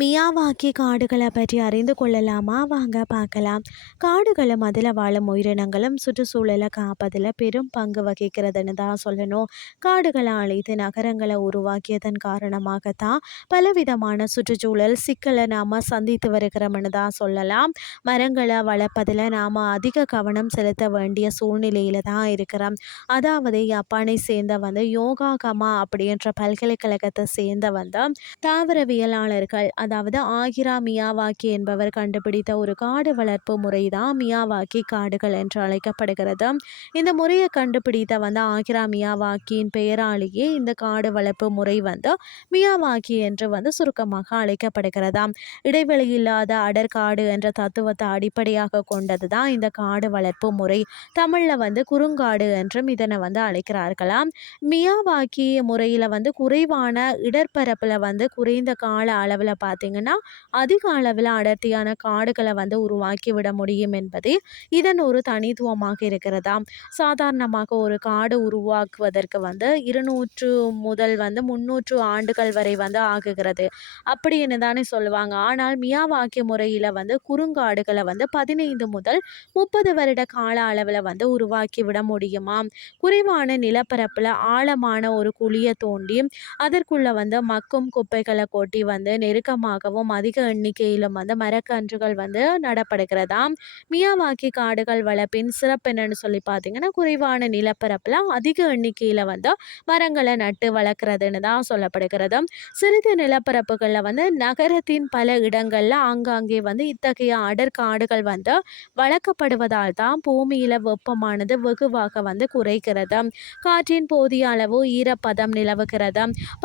Miyawaki காடுகளை பற்றி அறிந்து கொள்ளலாமா? வாங்க பார்க்கலாம். காடுகளும் அதில் வாழும் உயிரினங்களும் சுற்றுச்சூழலை காப்பதில் பெரும் பங்கு வகிக்கிறதுன்னு தான் சொல்லணும். காடுகளை அழைத்து நகரங்களை உருவாக்கியதன் காரணமாகத்தான் பலவிதமான சுற்றுச்சூழல் சிக்கலை நாம் சந்தித்து வருகிறோம்னு தான் சொல்லலாம். மரங்களை வளர்ப்பதில் நாம் அதிக கவனம் செலுத்த வேண்டிய சூழ்நிலையில் தான் இருக்கிறோம். அதாவது ஜப்பானை சேர்ந்த வந்து யோகா கமா அப்படின்ற பல்கலைக்கழகத்தை சேர்ந்த வந்து தாவரவியலாளர்கள் அதாவது ஆகிரா மியாவாக்கி என்பவர் கண்டுபிடித்த ஒரு காடு வளர்ப்பு முறை தான் மியாவாக்கி காடுகள் என்று அழைக்கப்படுகிறது. இந்த முறையை கண்டுபிடித்த வந்து ஆகிரா மியாவாக்கியின் பெயராலேயே இந்த காடு வளர்ப்பு முறை வந்து மியாவாக்கி என்று வந்து சுருக்கமாக அழைக்கப்படுகிறதாம் இடைவெளி இல்லாத அடற்காடு என்ற தத்துவத்தை அடிப்படையாக கொண்டது தான் இந்த காடு வளர்ப்பு முறை. தமிழில் வந்து குறுங்காடு என்றும் இதனை வந்து அழைக்கிறார்களாம் மியாவாக்கி முறையில் வந்து குறைவான இடற்பரப்பில் வந்து குறைந்த கால அளவில் பார்த்து பார்த்திங்கன்னா அதிக அளவில் அடர்த்தியான காடுகளை வந்து உருவாக்கி விட முடியும் என்பது இதன் ஒரு தனித்துவமாக இருக்கிறதா? சாதாரணமாக ஒரு காடு உருவாக்குவதற்கு வந்து இருநூற்று முதல் வந்து முந்நூற்று ஆண்டுகள் வரை வந்து ஆகுகிறது. அப்படின்னு தானே சொல்லுவாங்க. ஆனால் மியாவாக்கி முறையில் வந்து குறுங்காடுகளை வந்து பதினைந்து முதல் முப்பது வருட கால அளவில் வந்து உருவாக்கி விட முடியுமா? குறைவான நிலப்பரப்பில் ஆழமான ஒரு குழியை தோண்டி அதற்குள்ளே வந்து மக்கும் குப்பைகளை கொட்டி வந்து நெருக்கமாக அதிகமாகவும் அதிக எண்ணிக்கையிலும் வந்து மரக்கன்றுகள் வந்து நடப்படுகிறதாம். மியாவாக்கி காடுகள் வளர்ப்பின் சிறப்பு என்னன்னு சொல்லி பார்த்தீங்கன்னா குறைவான நிலப்பரப்பில் அதிக எண்ணிக்கையில் வந்து மரங்களை நட்டு வளர்க்குறதுன்னு தான் சொல்லப்படுகிறது. சிறிது நிலப்பரப்புகளில் வந்து நகரத்தின் பல இடங்களில் ஆங்காங்கே வந்து இத்தகைய அடர் காடுகள் வந்து வளர்க்கப்படுவதால் தான் பூமியில் வெப்பமானது வெகுவாக வந்து குறைக்கிறது காற்றின் போதிய அளவு ஈரப்பதம் நிலவுகிறது.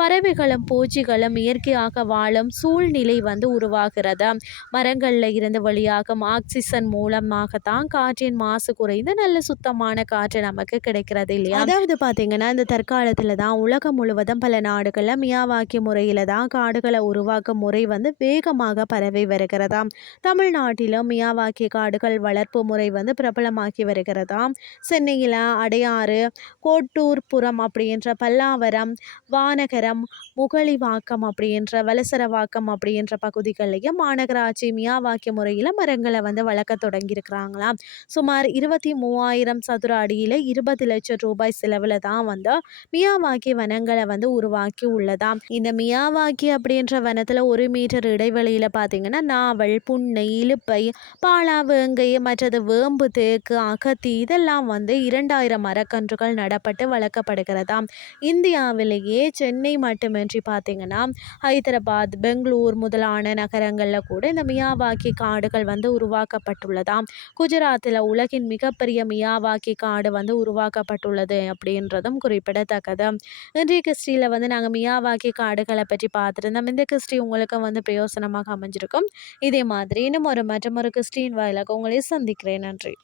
பறவைகளும் பூச்சிகளும் இயற்கையாக வாழும் சூழ் சூழ்நிலை நிலை வந்து உருவாகிறது? மரங்களில் இருந்து வழியாகும் ஆக்சிஜன் மூலமாக தான் காற்றின் மாசு குறைந்து நல்ல சுத்தமான காற்று நமக்கு கிடைக்கிறது இல்லையா? அதாவது பார்த்தீங்கன்னா இந்த தற்காலத்தில் தான் உலகம் முழுவதும் பல நாடுகளில் மியாவாக்கி முறையில் தான் காடுகளை உருவாக்கும் முறை வந்து வேகமாக பரவி வருகிறதாம் தமிழ்நாட்டிலும் மியாவாக்கி காடுகள் வளர்ப்பு முறை வந்து பிரபலமாக்கி வருகிறதாம் சென்னையில் அடையாறு கோட்டூர்புரம் அப்படின்ற பல்லாவரம் வானகரம் முகலிவாக்கம் அப்படின்ற வலசரவாக்கம் அப்படின்ற பகுதிகள்லையும் மாநகராட்சி மியாவாக்கிய முறையில் மரங்களை வந்து வளர்க்க தொடங்கியிருக்கிறாங்களாம். சுமார் இருபத்தி மூவாயிரம் சதுர அடியில் இருபது லட்சம் ரூபாய் செலவில் தான் வந்து மியாவாக்கி வனங்களை வந்து உருவாக்கி உள்ளதாம். இந்த மியாவாக்கி அப்படின்ற வனத்தில் ஒரு மீட்டர் இடைவெளியில் பார்த்தீங்கன்னா நாவல் புன்னை இலுப்பை பாலா வேங்கை மற்றது வேம்பு தேக்கு அகத்தி இதெல்லாம் வந்து இரண்டாயிரம் மரக்கன்றுகள் நடப்பட்டு வளர்க்கப்படுகிறதாம். இந்தியாவிலேயே சென்னை மட்டுமின்றி பார்த்தீங்கன்னா ஹைதராபாத் பெங்களூர் முதலான நகரங்களில் கூட இந்த மியாவாக்கி காடுகள் வந்து உருவாக்கப்பட்டுள்ளதாம். குஜராத்தில் உலகின் மிகப்பெரிய மியாவாக்கி காடு வந்து உருவாக்கப்பட்டுள்ளது அப்படின்றதும் குறிப்பிடத்தக்கது. இன்றைய கிறிஸ்டியில் வந்து நாங்கள் மியாவாக்கி காடுகளை பற்றி பார்த்துருந்தோம். இந்த கிறிஸ்டி உங்களுக்கு வந்து பிரயோசனமாக அமைஞ்சிருக்கும். இதே மாதிரி இன்னும் ஒரு மற்றும் ஒரு கிறிஸ்டின் வாயிலாக உங்களை சந்திக்கிறேன். நன்றி.